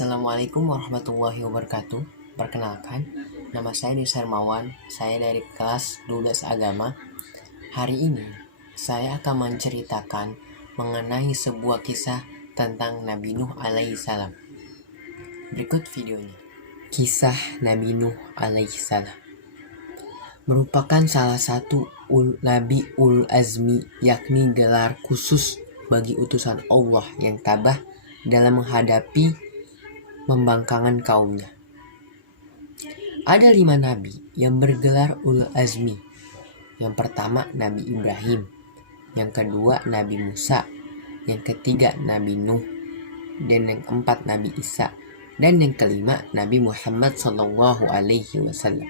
Assalamualaikum warahmatullahi wabarakatuh. Perkenalkan, nama saya Desa Hermawan. Saya dari kelas 12 Agama. Hari ini, saya akan menceritakan mengenai sebuah kisah tentang Nabi Nuh alaihi salam. Berikut videonya. Kisah Nabi Nuh alaihi salam merupakan salah satu Nabi Ulul Azmi, yakni gelar khusus bagi utusan Allah yang tabah dalam menghadapi pembangkangan kaumnya. Ada 5 nabi yang bergelar Ulul Azmi. Yang pertama Nabi Ibrahim, yang kedua Nabi Musa, yang ketiga Nabi Nuh, dan yang keempat Nabi Isa, dan yang kelima Nabi Muhammad SAW.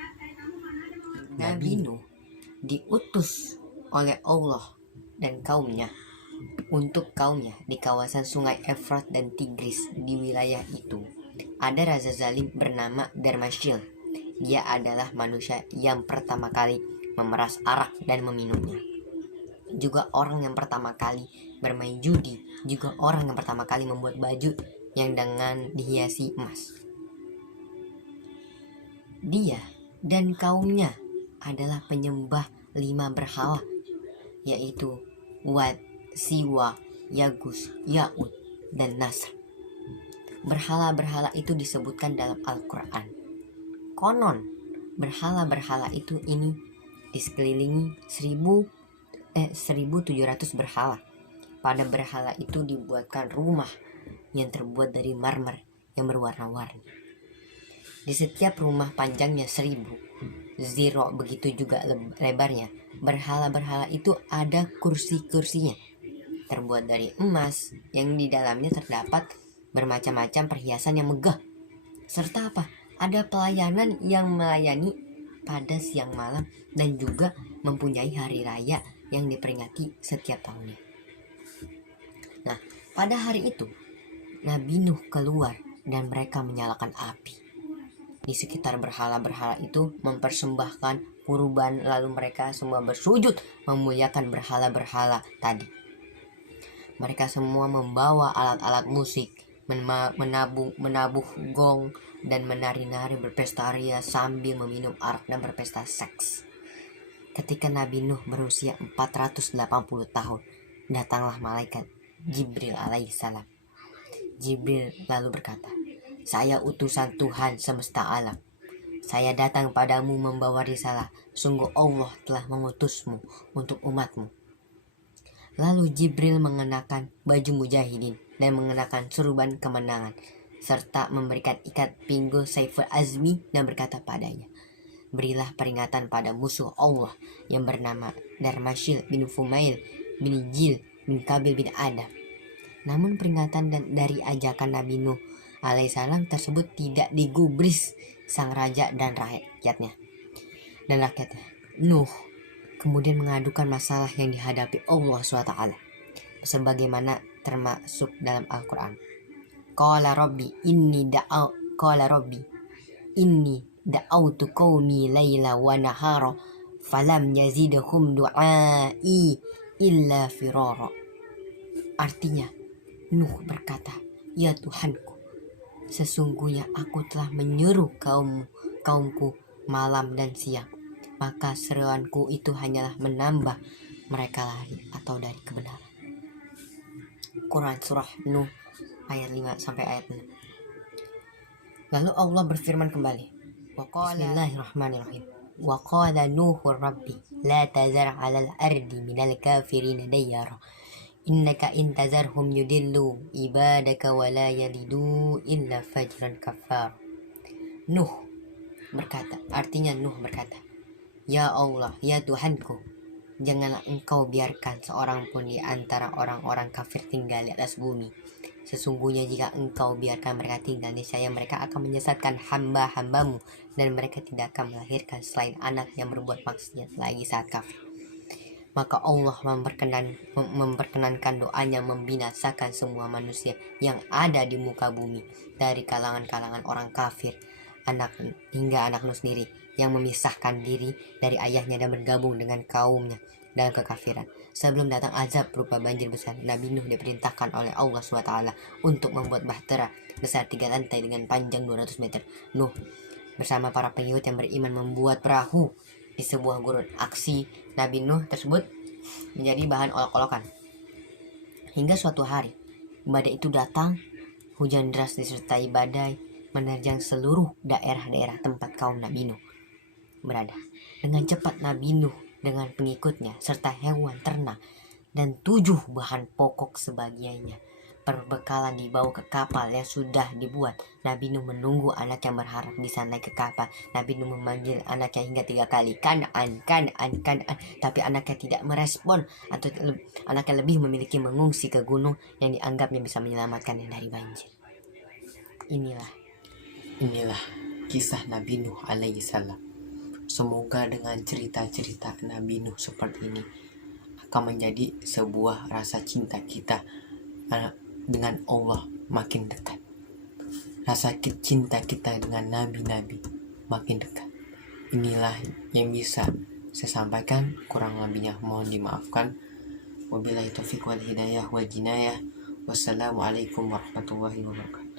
Nabi Nuh diutus oleh Allah dan kaumnya untuk kaumnya di kawasan sungai Efrat dan Tigris. Di wilayah itu ada raja zalim bernama Darmashil. Dia adalah manusia yang pertama kali memeras arak dan meminumnya. Juga orang yang pertama kali bermain judi. Juga orang yang pertama kali membuat baju yang dengan dihiasi emas. Dia dan kaumnya adalah penyembah 5 berhala, yaitu Wad, Siwa, Yagus, Ya'ud, dan Nasr. Berhala-berhala itu disebutkan dalam Al-Quran. Konon berhala-berhala itu ini disekelilingi 1700 berhala. Pada berhala itu dibuatkan rumah yang terbuat dari marmer yang berwarna-warni. Di setiap rumah panjangnya 1000 ziro, begitu juga lebarnya. Berhala-berhala itu ada kursi-kursinya terbuat dari emas yang di dalamnya terdapat bermacam-macam perhiasan yang megah. Serta ada pelayanan yang melayani pada siang malam dan juga mempunyai hari raya yang diperingati setiap tahunnya. Nah, pada hari itu Nabi Nuh keluar dan mereka menyalakan api. Di sekitar berhala-berhala itu mempersembahkan kurban, lalu mereka semua bersujud memuliakan berhala-berhala tadi. Mereka semua membawa alat-alat musik, menabuh gong, dan menari-nari berpesta ria sambil meminum arak dan berpesta seks. Ketika Nabi Nuh berusia 480 tahun, datanglah malaikat Jibril alaihissalam. Jibril lalu berkata, "Saya utusan Tuhan semesta alam. Saya datang padamu membawa risalah. Sungguh Allah telah mengutusmu untuk umatmu." Lalu Jibril mengenakan baju mujahidin dan mengenakan surban kemenangan, serta memberikan ikat pinggul Saiful Azmi dan berkata padanya, "Berilah peringatan pada musuh Allah yang bernama Darmashil bin Fumail bin Jil bin Kabil bin Adam." Namun peringatan dari ajakan Nabi Nuh alaihissalam tersebut tidak digubris sang raja dan rakyatnya. Nuh kemudian mengadukan masalah yang dihadapi Allah SWT, sebagaimana termasuk dalam Al-Quran. Qala Rabbi inni da'autu qaumi laila wa nahara falam yazidhum du'ai illa firara. Artinya, Nuh berkata, "Ya Tuhanku, sesungguhnya aku telah menyeru kaumku malam dan siang, maka seruanku itu hanyalah menambah mereka lari atau dari kebenaran." Quran surah Nuh ayat 5 sampai ayat 6. Lalu Allah berfirman kembali, Bismillahirrahmanirrahim. Wa qala Nuhur Rabbi la tazar 'alal ardi minal kafirin dayyara innaka intazarhum yudillu ibadaka wa la yalidu illa fajran kafar. Nuh berkata, "Ya Allah, ya Tuhanku, janganlah engkau biarkan seorang pun di antara orang-orang kafir tinggal di atas bumi. Sesungguhnya jika engkau biarkan mereka tinggal, niscaya mereka akan menyesatkan hamba-hambamu, dan mereka tidak akan melahirkan selain anak yang berbuat maksiat lagi saat kafir." Maka Allah memperkenankan doanya membinasakan semua manusia yang ada di muka bumi dari kalangan-kalangan orang kafir, hingga anak Nuh sendiri yang memisahkan diri dari ayahnya dan bergabung dengan kaumnya dalam kekafiran. Sebelum datang azab berupa banjir besar, Nabi Nuh diperintahkan oleh Allah SWT untuk membuat bahtera besar 3 lantai dengan panjang 200 meter. Nuh bersama para pengikut yang beriman membuat perahu di sebuah gurun. Aksi Nabi Nuh tersebut menjadi bahan olok-olokan. Hingga suatu hari, badai itu datang. Hujan deras disertai badai menerjang seluruh daerah-daerah tempat kaum Nabi Nuh berada. Dengan cepat Nabi Nuh dengan pengikutnya serta hewan ternak dan 7 bahan pokok sebagiannya perbekalan dibawa ke kapal yang sudah dibuat. Nabi Nuh menunggu anak yang berharap bisa naik ke kapal. Nabi Nuh memanggil anaknya hingga 3 kali, Kan'an, Kan'an, Kan'an, tapi anaknya tidak merespon, atau anaknya lebih memiliki mengungsi ke gunung yang dianggapnya bisa menyelamatkannya dari banjir. Inilah kisah Nabi Nuh alaihi salam. Semoga dengan cerita-cerita Nabi Nuh seperti ini akan menjadi sebuah rasa cinta kita dengan Allah makin dekat. Rasa cinta kita dengan nabi-nabi makin dekat. Inilah yang bisa saya sampaikan, kurang lebihnya mohon dimaafkan. Wabillahi taufiq wal hidayah wal jinayah. Wassalamualaikum warahmatullahi wabarakatuh.